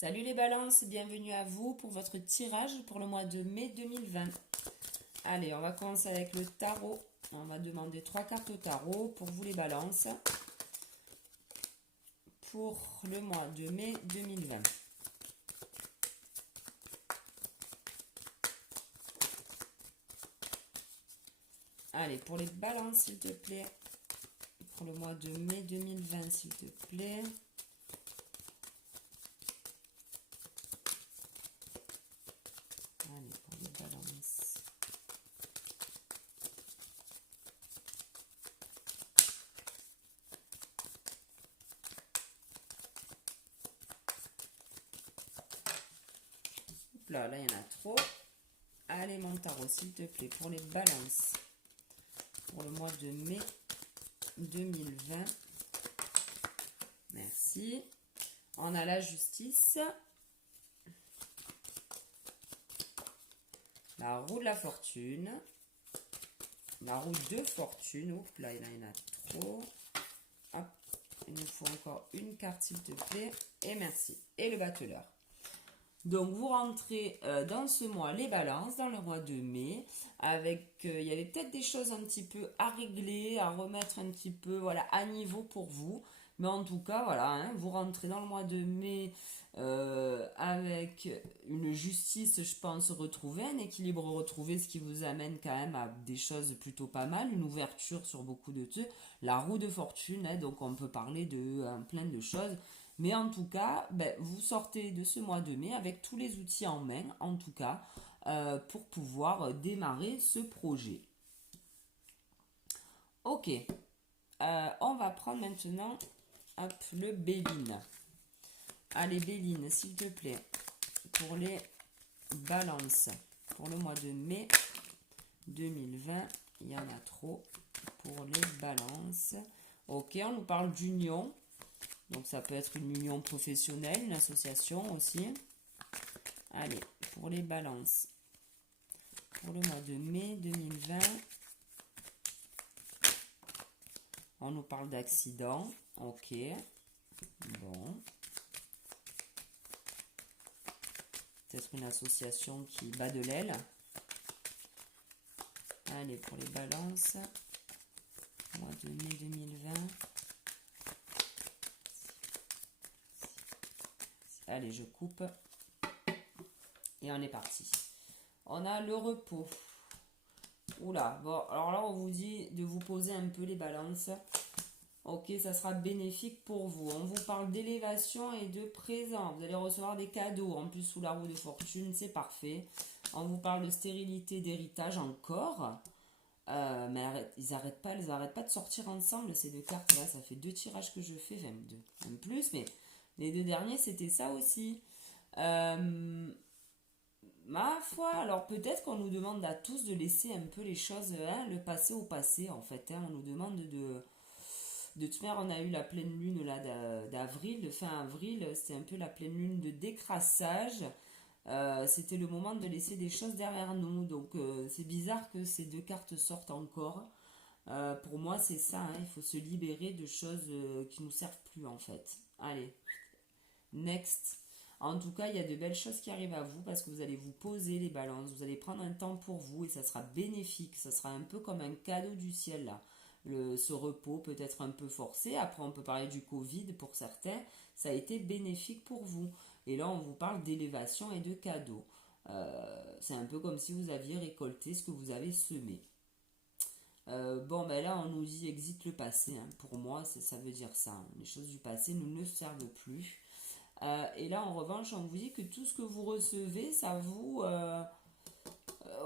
Salut les balances, bienvenue à vous pour votre tirage pour le mois de mai 2020. Allez, on va commencer avec le tarot. On va demander 3 cartes au tarot pour vous les balances pour le mois de mai 2020. Allez, pour les balances, s'il te plaît, pour le mois de mai 2020, s'il te plaît. Allez, pour les balances. Là, il y en a trop. Allez, mon tarot, s'il te plaît, pour les balances. Pour le mois de mai 2020. Merci. On a la justice. La roue de la fortune. La roue de fortune. Oups, là, il y en a trop. Hop, il nous faut encore une carte, s'il te plaît. Et merci. Et le battleur. Donc, vous rentrez dans ce mois, les balances, dans le mois de mai, avec, il y avait peut-être des choses un petit peu à régler, à remettre un petit peu, voilà, à niveau pour vous. Mais en tout cas, voilà, hein, vous rentrez dans le mois de mai avec une justice, je pense, retrouvée, un équilibre retrouvé, ce qui vous amène quand même à des choses plutôt pas mal, une ouverture sur beaucoup de trucs, la roue de fortune, hein, donc on peut parler de plein de choses. Mais en tout cas, vous sortez de ce mois de mai avec tous les outils en main, en tout cas, pour pouvoir démarrer ce projet. Ok, on va prendre maintenant hop, le Béline. Allez, Béline, s'il te plaît, pour les balances, pour le mois de mai 2020, il y en a trop pour les balances. Ok, on nous parle d'union. Donc ça peut être une union professionnelle, une association aussi. Allez, pour les balances. Pour le mois de mai 2020. On nous parle d'accident. Ok. Bon. Peut-être une association qui bat de l'aile. Allez, pour les balances. Mois de mai 2020. Allez, je coupe. Et on est parti. On a le repos. Oula, bon, alors là, on vous dit de vous poser un peu les balances. Ok, ça sera bénéfique pour vous. On vous parle d'élévation et de présent. Vous allez recevoir des cadeaux. En plus, sous la roue de fortune, c'est parfait. On vous parle de stérilité, d'héritage encore. Mais ils n'arrêtent pas de sortir ensemble, ces deux cartes-là. Ça fait 2 tirages que je fais, même 2. Même plus, mais... Les 2 derniers, c'était ça aussi. Ma foi, alors peut-être qu'on nous demande à tous de laisser un peu les choses, hein, le passé au passé, en fait. Hein. On nous demande de toute manière, on a eu la pleine lune là d'avril, de fin avril. C'était un peu la pleine lune de décrassage. C'était le moment de laisser des choses derrière nous. Donc c'est bizarre que ces 2 cartes sortent encore. Pour moi, c'est ça. Hein, il faut se libérer de choses qui nous servent plus, en fait. Allez. Next. En tout cas, il y a de belles choses qui arrivent à vous parce que vous allez vous poser les balances, vous allez prendre un temps pour vous et ça sera bénéfique. Ça sera un peu comme un cadeau du ciel là. Ce repos peut être un peu forcé. Après, on peut parler du Covid pour certains. Ça a été bénéfique pour vous. Et là, on vous parle d'élévation et de cadeaux. C'est un peu comme si vous aviez récolté ce que vous avez semé. Bon, ben là, on nous dit exit le passé. Hein. Pour moi, ça veut dire ça. Hein. Les choses du passé nous ne servent plus. Et là, en revanche, on vous dit que tout ce que vous recevez, ça vous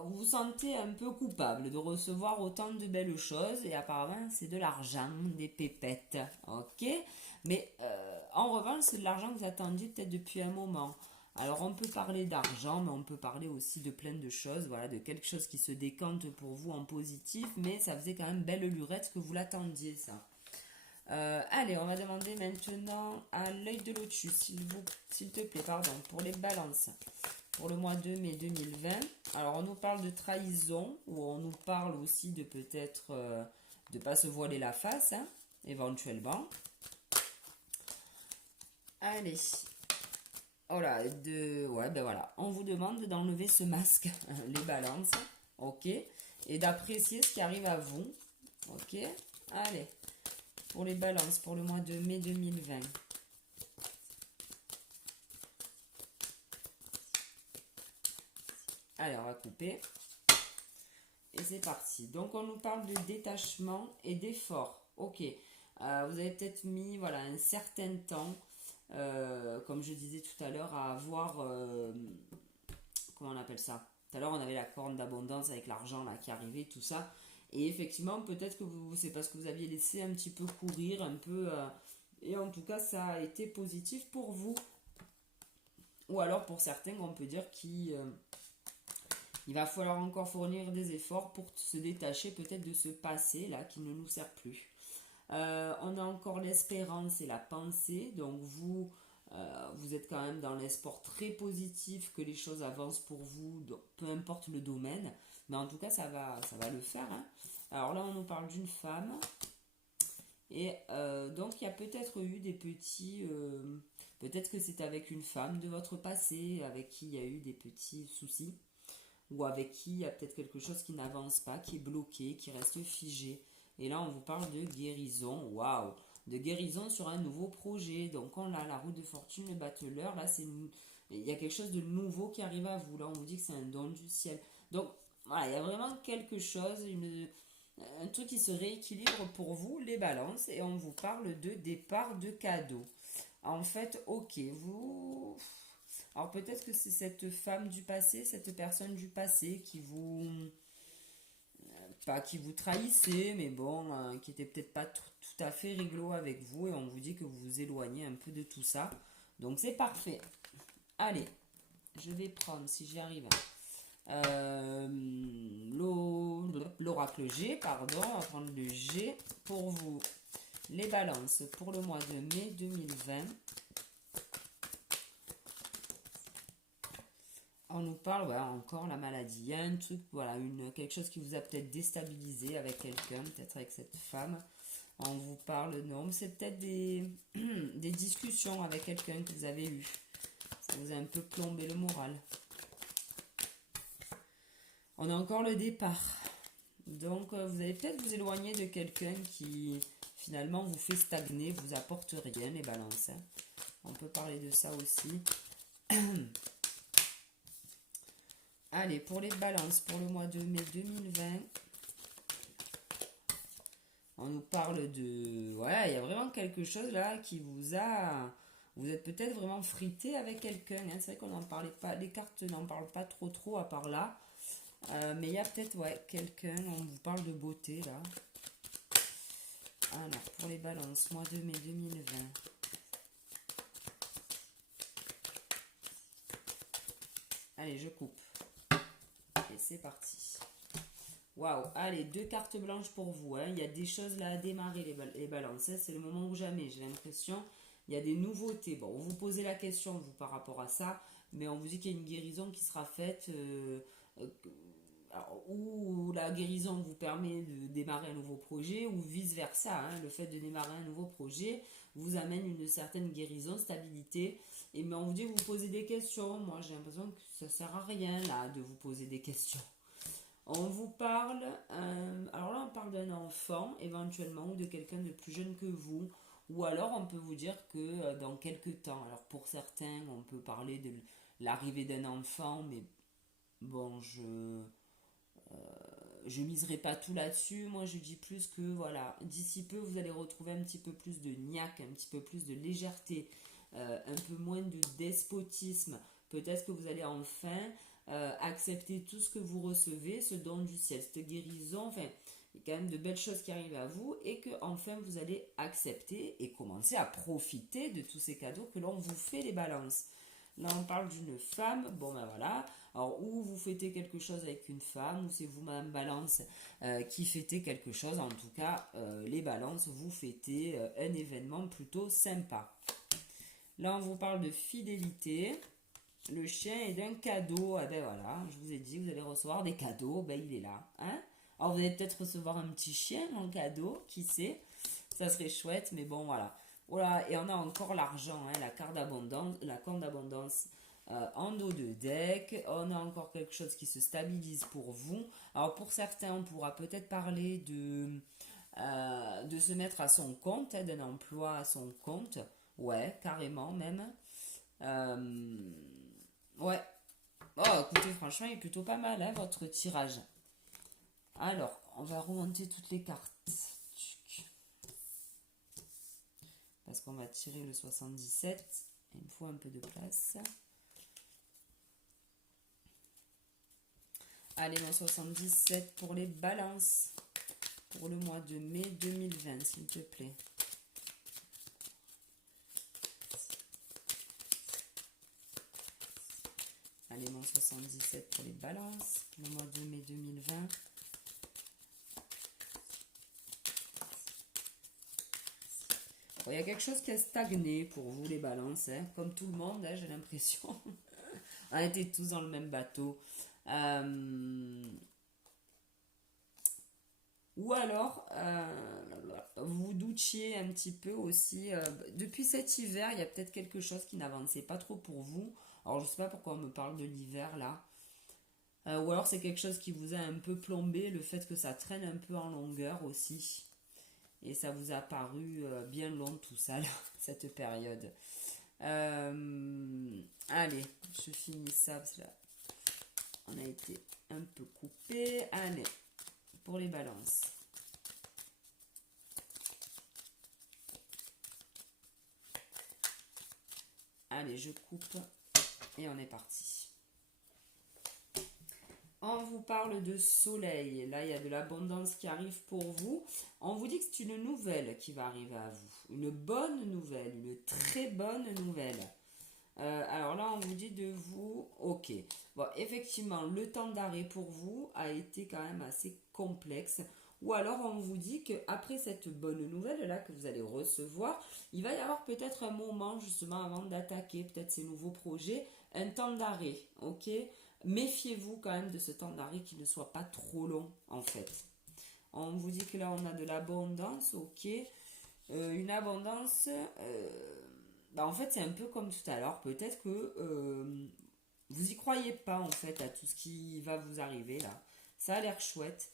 vous sentez un peu coupable de recevoir autant de belles choses. Et apparemment, c'est de l'argent, des pépettes. Ok. Mais en revanche, c'est de l'argent que vous attendiez peut-être depuis un moment. Alors, on peut parler d'argent, mais on peut parler aussi de plein de choses. Voilà, de quelque chose qui se décante pour vous en positif. Mais ça faisait quand même belle lurette que vous l'attendiez, ça. Allez, on va demander maintenant à l'œil de lotus, s'il te plaît, pardon, pour les balances. Pour le mois de mai 2020. Alors, on nous parle de trahison, ou on nous parle aussi de peut-être de ne pas se voiler la face, hein, éventuellement. Allez. Voilà, ouais, ben voilà. On vous demande d'enlever ce masque, les balances, ok? Et d'apprécier ce qui arrive à vous, ok? Allez, pour les balances, pour le mois de mai 2020. Allez, on va couper. Et c'est parti. Donc, on nous parle de détachement et d'effort. Ok. Vous avez peut-être mis voilà, un certain temps, comme je disais tout à l'heure, à avoir... comment on appelle ça? Tout à l'heure, on avait la corne d'abondance avec l'argent là qui arrivait, tout ça. Et effectivement, peut-être que c'est parce que vous aviez laissé un petit peu courir, un peu... et en tout cas, ça a été positif pour vous. Ou alors pour certains, on peut dire qu'il il va falloir encore fournir des efforts pour se détacher peut-être de ce passé là qui ne nous sert plus. On a encore l'espérance et la pensée. Donc vous êtes quand même dans l'espoir très positif que les choses avancent pour vous, donc, peu importe le domaine. Mais en tout cas, ça va le faire. Hein. Alors là, on nous parle d'une femme. Et donc, il y a peut-être eu des petits... peut-être que c'est avec une femme de votre passé, avec qui il y a eu des petits soucis. Ou avec qui il y a peut-être quelque chose qui n'avance pas, qui est bloqué, qui reste figé. Et là, on vous parle de guérison. Waouh! De guérison sur un nouveau projet. Donc, on a la roue de fortune, le battleur. Là, il y a quelque chose de nouveau qui arrive à vous. Là, on vous dit que c'est un don du ciel. Donc, voilà, il y a vraiment quelque chose, un truc qui se rééquilibre pour vous, les balances. Et on vous parle de départ de cadeau. En fait, ok, vous... Alors peut-être que c'est cette femme du passé, cette personne du passé qui vous... Pas qui vous trahissait, mais bon, qui était peut-être pas tout à fait réglo avec vous et on vous dit que vous vous éloignez un peu de tout ça. Donc c'est parfait. Allez, je vais prendre, si j'y arrive, l'oracle G, pardon, on va prendre le G pour vous. Les balances pour le mois de mai 2020. On nous parle, voilà, encore la maladie. Il y a un truc, voilà, quelque chose qui vous a peut-être déstabilisé avec quelqu'un, peut-être avec cette femme. On vous parle, non, c'est peut-être des discussions avec quelqu'un que vous avez eu. Ça vous a un peu plombé le moral. On a encore le départ. Donc, vous allez peut-être vous éloigner de quelqu'un qui, finalement, vous fait stagner, vous apporte rien, les balances. Hein. On peut parler de ça aussi. Allez, pour les balances, pour le mois de mai 2020, on nous parle de... Ouais, il y a vraiment quelque chose là qui vous a... Vous êtes peut-être vraiment frité avec quelqu'un. Hein. C'est vrai qu'on n'en parlait pas, les cartes n'en parlent pas trop à part là. Mais il y a peut-être, ouais, quelqu'un, on vous parle de beauté là. Alors, pour les balances, mois de mai 2020. Allez, je coupe. Et c'est parti. Waouh, allez, 2 cartes blanches pour vous. Hein. Il y a des choses là à démarrer, les balances. Hein. C'est le moment ou jamais, j'ai l'impression. Il y a des nouveautés. Bon, vous posez la question, vous, par rapport à ça. Mais on vous dit qu'il y a une guérison qui sera faite. Ou la guérison vous permet de démarrer un nouveau projet, ou vice-versa. Hein. Le fait de démarrer un nouveau projet vous amène une certaine guérison, stabilité. Mais on vous dit, vous posez des questions. Moi, j'ai l'impression que ça sert à rien, là, de vous poser des questions. On vous parle, alors là on parle d'un enfant éventuellement ou de quelqu'un de plus jeune que vous, ou alors on peut vous dire que dans quelques temps, alors pour certains on peut parler de l'arrivée d'un enfant, mais bon je miserai pas tout là-dessus, moi je dis plus que voilà, d'ici peu vous allez retrouver un petit peu plus de niaque, un petit peu plus de légèreté, un peu moins de despotisme, peut-être que vous allez enfin accepter tout ce que vous recevez, ce don du ciel, cette guérison, enfin, il y a quand même de belles choses qui arrivent à vous et que enfin vous allez accepter et commencer à profiter de tous ces cadeaux que l'on vous fait, les balances. Là, on parle d'une femme, bon ben voilà, alors ou vous fêtez quelque chose avec une femme, ou c'est vous-même, balance, qui fêtez quelque chose, en tout cas, les balances, vous fêtez un événement plutôt sympa. Là, on vous parle de fidélité. Le chien est d'un cadeau. Ah ben voilà, je vous ai dit, vous allez recevoir des cadeaux. Ben il est là. Hein. Alors vous allez peut-être recevoir un petit chien en cadeau, qui sait. Ça serait chouette, mais bon voilà. Voilà, et on a encore l'argent, hein, la corde d'abondance en dos de deck. On a encore quelque chose qui se stabilise pour vous. Alors pour certains, on pourra peut-être parler de se mettre à son compte, hein, d'un emploi à son compte. Ouais, carrément même. Euh, ouais. Oh, écoutez, franchement, il est plutôt pas mal, hein, votre tirage. Alors, on va remonter toutes les cartes. Parce qu'on va tirer le 77. Il me faut un peu de place. Allez, mon 77 pour les balances. Pour le mois de mai 2020, s'il te plaît. Allez, mon 77 pour les balances. Le mois de mai 2020. Bon, il y a quelque chose qui a stagné pour vous, les balances. Hein. Comme tout le monde, hein, j'ai l'impression. On était tous dans le même bateau. Ou alors, vous doutiez un petit peu aussi. Depuis cet hiver, il y a peut-être quelque chose qui n'avançait pas trop pour vous. Alors, je ne sais pas pourquoi on me parle de l'hiver là. Ou alors, c'est quelque chose qui vous a un peu plombé, le fait que ça traîne un peu en longueur aussi. Et ça vous a paru bien long tout ça, là, cette période. Allez, je finis ça parce que là, on a été un peu coupé. Allez, pour les balances. Allez, je coupe et on est parti. On vous parle de soleil. Là, il y a de l'abondance qui arrive pour vous. On vous dit que c'est une nouvelle qui va arriver à vous. Une bonne nouvelle, une très bonne nouvelle. Alors là, on vous dit de vous, ok. Bon, effectivement, le temps d'arrêt pour vous a été quand même assez complexe. Ou alors, on vous dit qu'après cette bonne nouvelle-là que vous allez recevoir, il va y avoir peut-être un moment, justement, avant d'attaquer peut-être ces nouveaux projets, un temps d'arrêt, ok? Méfiez-vous quand même de ce temps d'arrêt qui ne soit pas trop long, en fait. On vous dit que là, on a de l'abondance, ok? Une abondance... bah en fait, c'est un peu comme tout à l'heure. Peut-être que vous y croyez pas en fait à tout ce qui va vous arriver là. Ça a l'air chouette.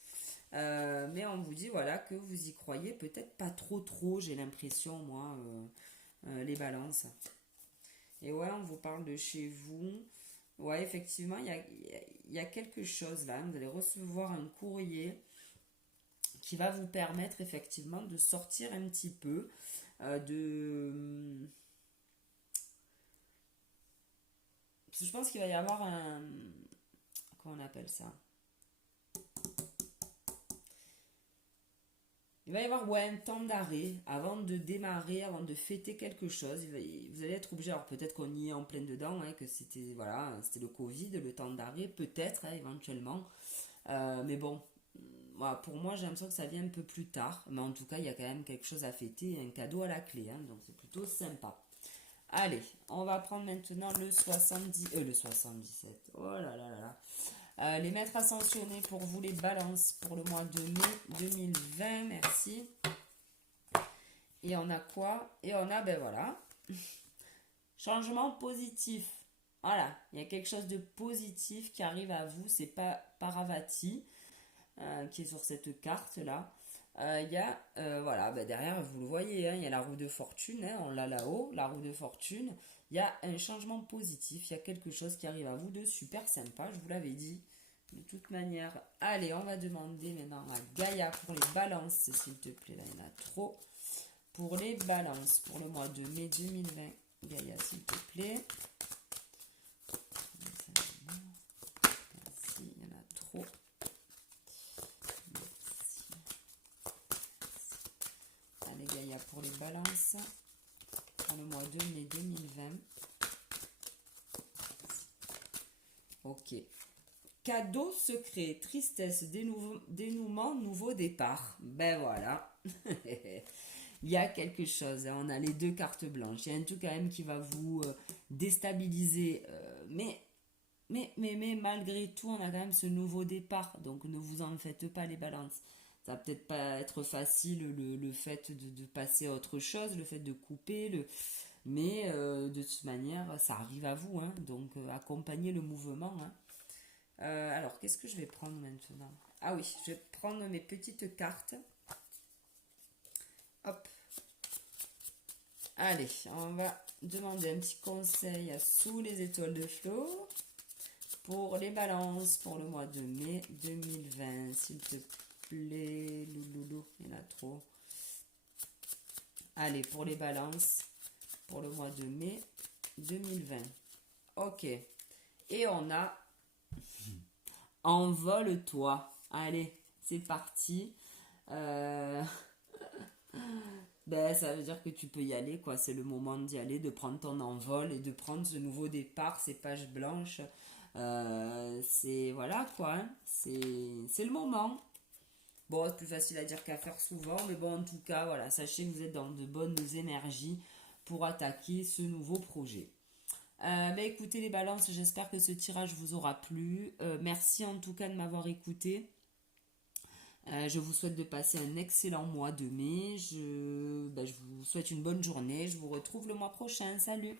Mais on vous dit voilà que vous y croyez peut-être pas trop, j'ai l'impression, moi, les balances. Et ouais, on vous parle de chez vous. Ouais, effectivement, il y a quelque chose là. Vous allez recevoir un courrier qui va vous permettre effectivement de sortir un petit peu de je pense qu'il va y avoir un... Comment on appelle ça? Il va y avoir ouais, un temps d'arrêt avant de démarrer, avant de fêter quelque chose. Vous allez être obligé, alors peut-être qu'on y est en plein dedans, hein, que c'était voilà, c'était le Covid, le temps d'arrêt, peut-être hein, éventuellement. Mais bon, voilà, pour moi j'ai l'impression que ça vient un peu plus tard. Mais en tout cas, il y a quand même quelque chose à fêter, un cadeau à la clé, hein, donc c'est plutôt sympa. Allez, on va prendre maintenant le 70, le 77. Oh là là là là. Les maîtres ascensionnés pour vous les balances pour le mois de mai 2020, merci. Et on a quoi? Et on a, ben voilà, changement positif. Voilà, il y a quelque chose de positif qui arrive à vous. C'est pas Paravati qui est sur cette carte-là. Il y a, voilà, ben derrière, vous le voyez, hein, il y a la roue de fortune, hein, on l'a là-haut, la roue de fortune. Il y a un changement positif, il y a quelque chose qui arrive à vous de super sympa, je vous l'avais dit. De toute manière, allez, on va demander maintenant à Gaïa pour les balances, s'il te plaît, là, il y en a trop. Pour les balances, pour le mois de mai 2020, Gaïa, s'il te plaît. Merci, il y en a trop. Merci. Allez, Gaïa, pour les balances, pour le mois de mai 2020. Ok. Cadeau secret, tristesse, dénouement, nouveau départ. Ben voilà. Il y a quelque chose. On a les deux cartes blanches. Il y a un truc quand même qui va vous déstabiliser. Mais malgré tout, on a quand même ce nouveau départ. Donc ne vous en faites pas les balances. Ça va peut-être pas être facile le fait de passer à autre chose, le fait de couper, mais de toute manière, ça arrive à vous, hein, donc accompagnez le mouvement. Hein. Alors, qu'est-ce que je vais prendre maintenant? Ah oui, je vais prendre mes petites cartes. Hop. Allez, on va demander un petit conseil à sous les étoiles de Flo pour les balances pour le mois de mai 2020, s'il te plaît. Louloulou, il y en a trop. Allez, pour les balances pour le mois de mai 2020. Ok. Et on a envole-toi. Allez, c'est parti. Euh, Ben, ça veut dire que tu peux y aller, quoi. C'est le moment d'y aller, de prendre ton envol et de prendre ce nouveau départ, ces pages blanches. C'est, voilà, quoi. Hein. C'est le moment. Bon, c'est plus facile à dire qu'à faire souvent, mais bon, en tout cas, voilà, sachez que vous êtes dans de bonnes énergies pour attaquer ce nouveau projet. Ben, écoutez les balances, j'espère que ce tirage vous aura plu. Merci en tout cas de m'avoir écouté. Je vous souhaite de passer un excellent mois de mai. Je vous souhaite une bonne journée. Je vous retrouve le mois prochain. Salut!